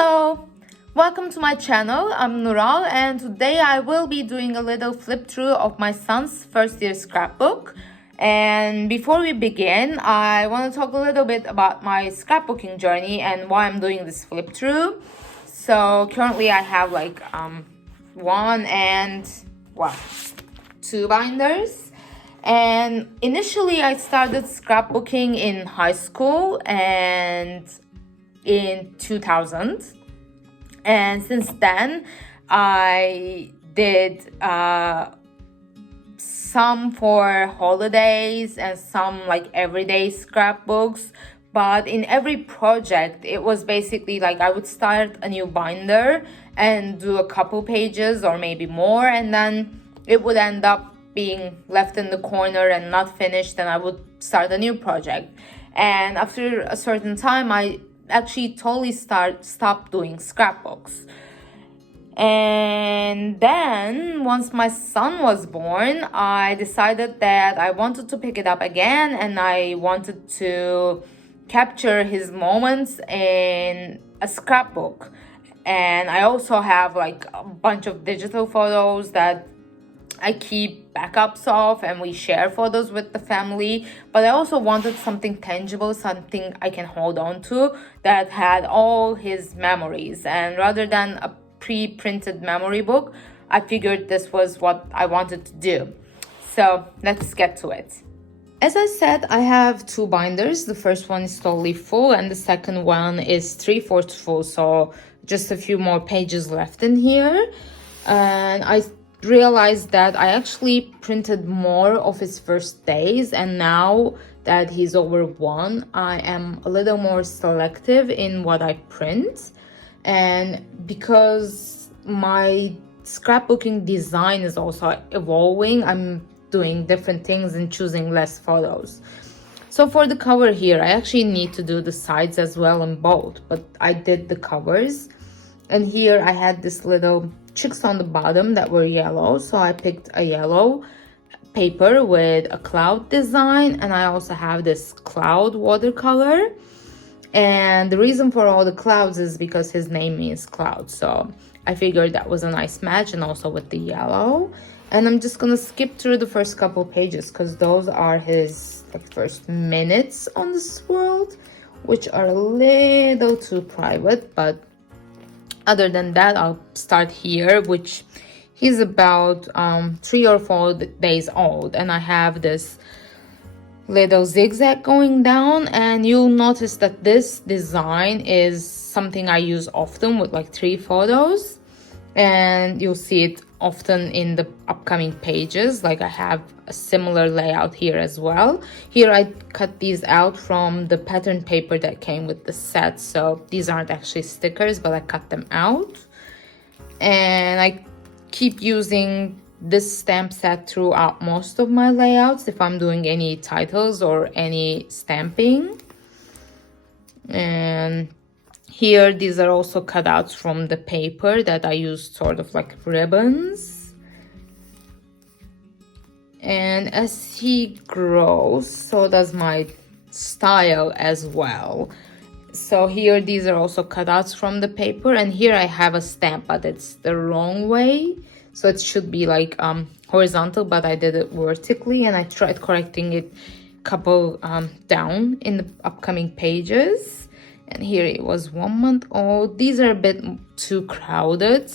Hello, welcome to my channel. I'm Nural and today I will be doing a little flip through of my son's first year scrapbook. And before we begin, I want to talk a little bit about my scrapbooking journey and why I'm doing this flip through. So currently I have two binders. And initially I started scrapbooking in high school and in 2000, and since then I did some for holidays and some like everyday scrapbooks. But in every project it was basically like I would start a new binder and do a couple pages or maybe more, and then it would end up being left in the corner and not finished, and I would start a new project. And after a certain time I actually totally stopped doing scrapbooks. And then once my son was born, I decided that I wanted to pick it up again, and I wanted to capture his moments in a scrapbook. And I also have like a bunch of digital photos that I keep backups of, and we share photos with the family. But I also wanted something tangible, something I can hold on to that had all his memories. And rather than a pre-printed memory book, I figured this was what I wanted to do. So let's get to it. As I said, I have two binders. The first one is totally full and the second one is 3/4 full. So just a few more pages left in here. And I realized that I actually printed more of his first days, and now that he's over 1, I am a little more selective in what I print. And because my scrapbooking design is also evolving, I'm doing different things and choosing less photos. So for the cover here, I actually need to do the sides as well in bold, but I did the covers. And here I had this little chicks on the bottom that were yellow, so I picked a yellow paper with a cloud design, and I also have this cloud watercolor. And the reason for all the clouds is because his name means cloud, so I figured that was a nice match, and also with the yellow. And I'm just gonna skip through the first couple pages because those are his first minutes on this world, which are a little too private. But other than that, I'll start here, which he's about 3 or 4 days old, and I have this little zigzag going down. And you'll notice that this design is something I use often with like 3 photos, and you'll see it often in the upcoming pages. Like I have a similar layout here as well. Here I cut these out from the pattern paper that came with the set, so these aren't actually stickers, but I cut them out. And I keep using this stamp set throughout most of my layouts if I'm doing any titles or any stamping. And here these are also cutouts from the paper that I used sort of like ribbons. And as he grows, so does my style as well. So here these are also cutouts from the paper, and here I have a stamp, but it's the wrong way. So it should be like horizontal, but I did it vertically, and I tried correcting it couple down in the upcoming pages. And here it was 1 month old. These are a bit too crowded,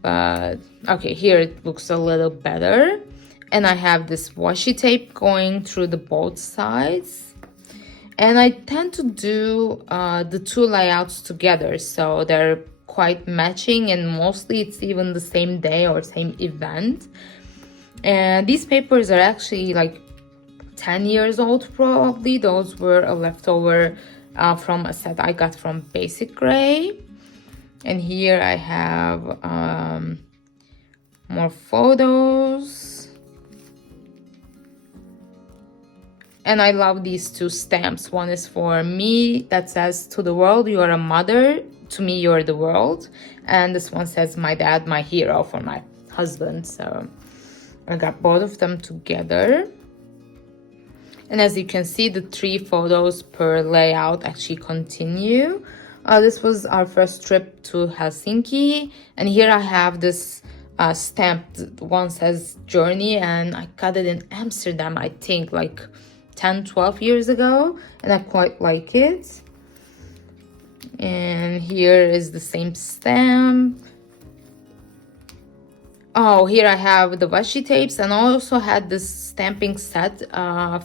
but okay, here it looks a little better. And I have this washi tape going through the both sides. And I tend to do the 2 layouts together, so they're quite matching, and mostly it's even the same day or same event. And these papers are actually like 10 years old probably. Those were a leftover from a set I got from Basic Gray. And here I have more photos. And I love these 2 stamps. One is for me that says, "To the world, you are a mother. To me, you are the world." And this one says, "My dad, my hero," for my husband. So I got both of them together. And as you can see, the 3 photos per layout actually continue This was our first trip to Helsinki, and here I have this stamp. One says journey, and I got it in Amsterdam, I think like 10-12 years ago, and I quite like it. And here is the same stamp. Oh, here I have the washi tapes, and I also had this stamping set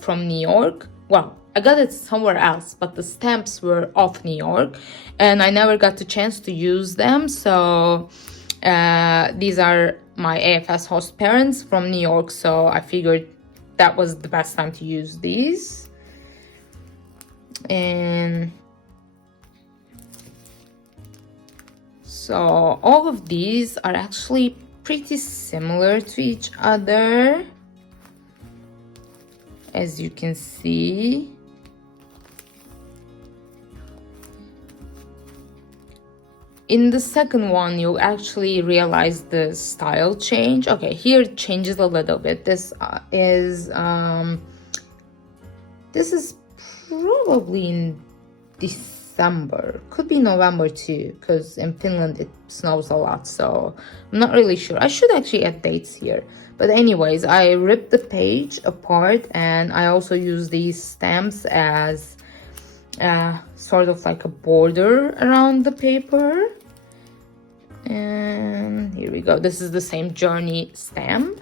from New York. Well, I got it somewhere else, but the stamps were off New York, and I never got the chance to use them. So these are my AFS host parents from New York, so I figured that was the best time to use these. And so all of these are actually pretty similar to each other, as you can see. In the second one, you'll actually realize the style change. Okay, here it changes a little bit. This is probably in December. Could be November too, because in Finland it snows a lot, so I'm not really sure. I should actually add dates here. But anyways, I ripped the page apart, and I also use these stamps as sort of like a border around the paper. And here we go. This is the same journey stamp.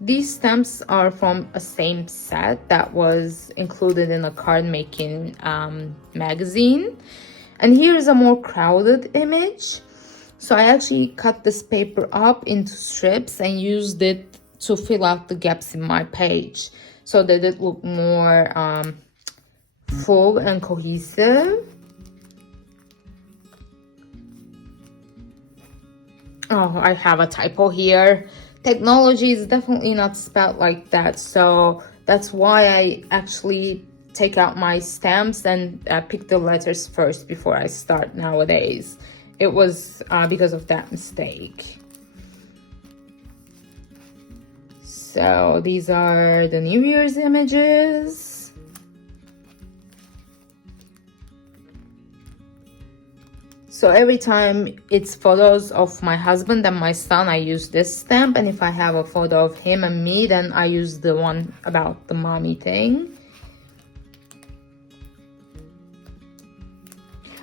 These stamps are from a same set that was included in a card making magazine. And here's a more crowded image. So I actually cut this paper up into strips and used it to fill out the gaps in my page so that it looked more full and cohesive. Oh, I have a typo here. Technology is definitely not spelled like that, so that's why I actually take out my stamps and pick the letters first before I start nowadays. It was because of that mistake. So these are the New Year's images. So every time it's photos of my husband and my son, I use this stamp. And if I have a photo of him and me, then I use the one about the mommy thing.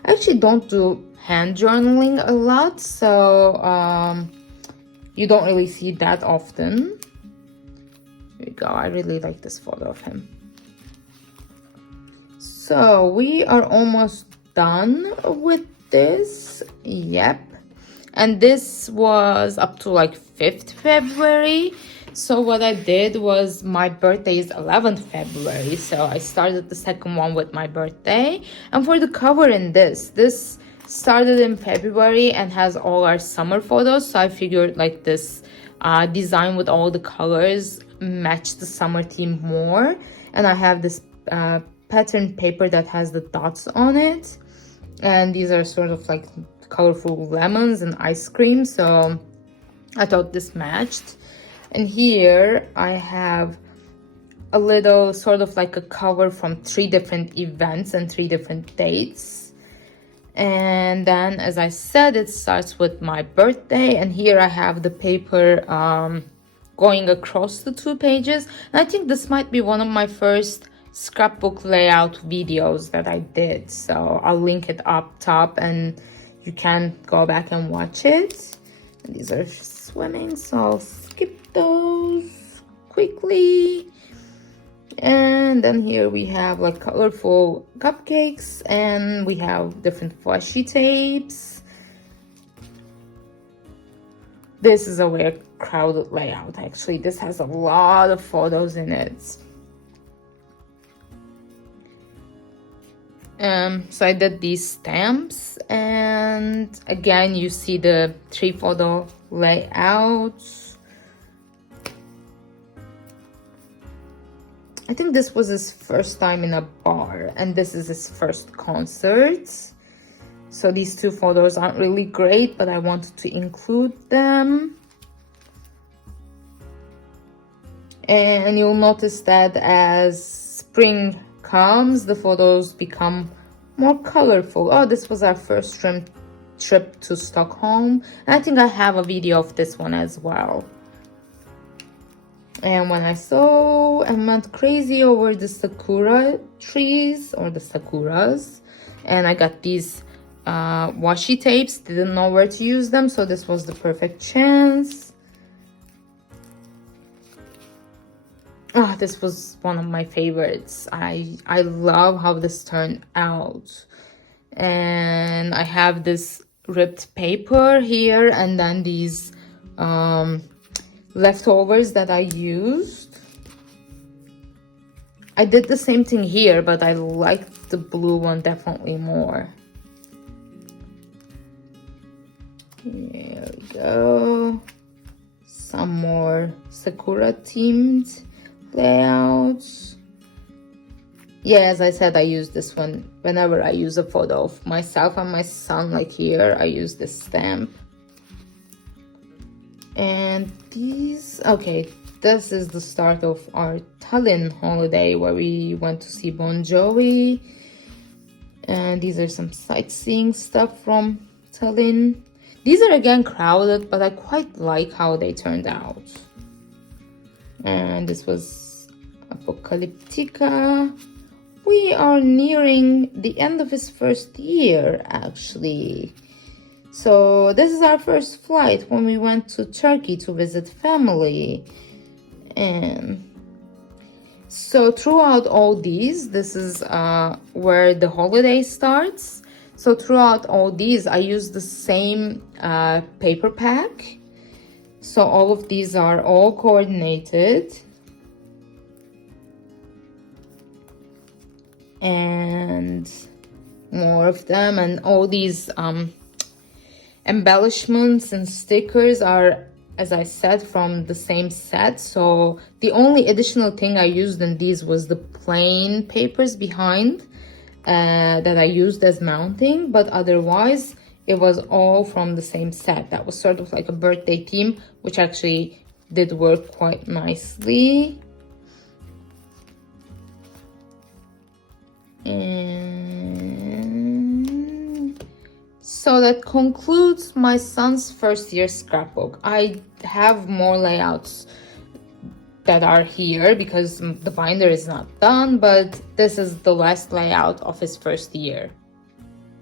I actually don't do hand journaling a lot, so you don't really see that often. Here we go. I really like this photo of him. So we are almost done with this. Yep. And this was up to like 5th February. So what I did was, my birthday is 11th February, so I started the second one with my birthday. And for the cover in this started in February and has all our summer photos, so I figured like this design with all the colors match the summer theme more. And I have this pattern paper that has the dots on it, and these are sort of like colorful lemons and ice cream, so I thought this matched. And here I have a little sort of like a cover from 3 different events and 3 different dates. And then, as I said, it starts with my birthday, and here I have the paper going across the 2 pages. And I think this might be one of my first scrapbook layout videos that I did, so I'll link it up top and you can go back and watch it. And these are swimming, so I'll skip those quickly. And then here we have like colorful cupcakes, and we have different washi tapes. This is a weird crowded layout, actually. This has a lot of photos in it. So I did these stamps, and again you see the 3 photo layouts. I think this was his first time in a bar, and this is his first concert. So these two photos aren't really great, but I wanted to include them. And you'll notice that as spring comes, the photos become more colorful. Oh, this was our first trip to Stockholm. And I think I have a video of this one as well. And when I saw and went crazy over the sakura trees, or the sakuras, and I got these washi tapes, didn't know where to use them, so this was the perfect chance. Oh, this was one of my favorites. I love how this turned out. And I have this ripped paper here, and then these leftovers that I used. I did the same thing here, but I liked the blue one definitely more. There we go. Some more sakura themed layouts. Yeah, as I said, I use this one whenever I use a photo of myself and my son, like here, I use this stamp. And these, okay, this is the start of our Tallinn holiday where we went to see Bon Jovi. And these are some sightseeing stuff from Tallinn. These are again crowded, but I quite like how they turned out. And this was Apocalyptica. We are nearing the end of his first year, actually. So this is our first flight when we went to Turkey to visit family. And so throughout all these, this is where the holiday starts. So throughout all these, I use the same paper pack. So all of these are all coordinated. And more of them, and all these embellishments and stickers are, as I said, from the same set. So the only additional thing I used in these was the plain papers behind that I used as mounting, but otherwise it was all from the same set. That was sort of like a birthday theme, which actually did work quite nicely. And so that concludes my son's first year scrapbook. I have more layouts that are here because the binder is not done, but this is the last layout of his first year.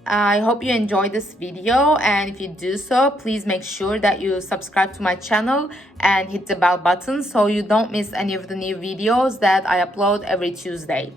I hope you enjoyed this video, and if you do so, please make sure that you subscribe to my channel and hit the bell button so you don't miss any of the new videos that I upload every Tuesday.